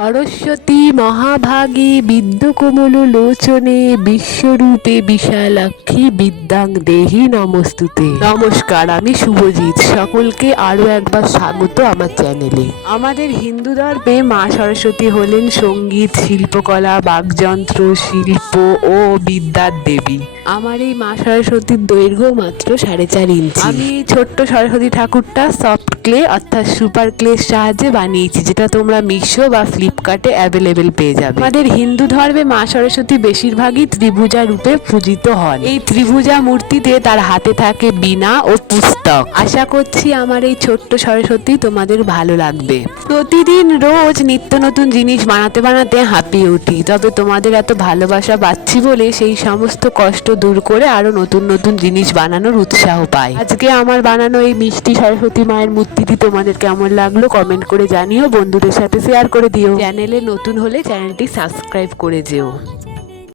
সরস্বতী মহাভাগী বিদ্যুকমললোচনে বিশ্বরূপে বিশালাক্ষী বিদ্যাং দেহি নমস্তুতে। নমস্কার, আমি শুভজিৎ। সকলকে আরও একবার স্বাগত আমার চ্যানেলে। আমাদের হিন্দু ধর্মে মা সরস্বতী হলেন সঙ্গীত, শিল্পকলা, বাকযন্ত্র, শিল্প ও বিদ্যার দেবী। আমার এই মা সরস্বতীর দৈর্ঘ্য মাত্র 4.5 ইঞ্চি। আমি এই ছোট্ট সরস্বতী ঠাকুরটা সফট ক্লে অর্থাৎ সুপার ক্লের সাহায্যে বানিয়েছি, যেটা তোমরা মিশো বা ফ্লিপকার্টে অ্যাভেলেবেল পেয়ে যাবে। আমাদের হিন্দু ধর্মে মা সরস্বতী বেশিরভাগই ত্রিভুজা রূপে পূজিত হন। এই ত্রিভুজা মূর্তিতে তার হাতে থাকে বীণা ও পুস্তক। আশা করছি আমার এই ছোট্ট সরস্বতী তোমাদের ভালো লাগবে। প্রতিদিন রোজ নিত্য নতুন জিনিস বানাতে বানাতে হাঁপিয়ে উঠি, তবে তোমাদের এত ভালোবাসা পাচ্ছি বলে সেই সমস্ত কষ্ট দূর করে আরো নতুন নতুন জিনিস বানানোর উৎসাহ পাই। আজকে আমার বানানো এই মিষ্টি সরস্বতী মায়ের মূর্তিটি তোমাদের কেমন লাগলো কমেন্ট করে জানিও, বন্ধুদের সাথে শেয়ার করে দিও। চ্যানেলে নতুন হলে চ্যানেলটি সাবস্ক্রাইব করে যেও।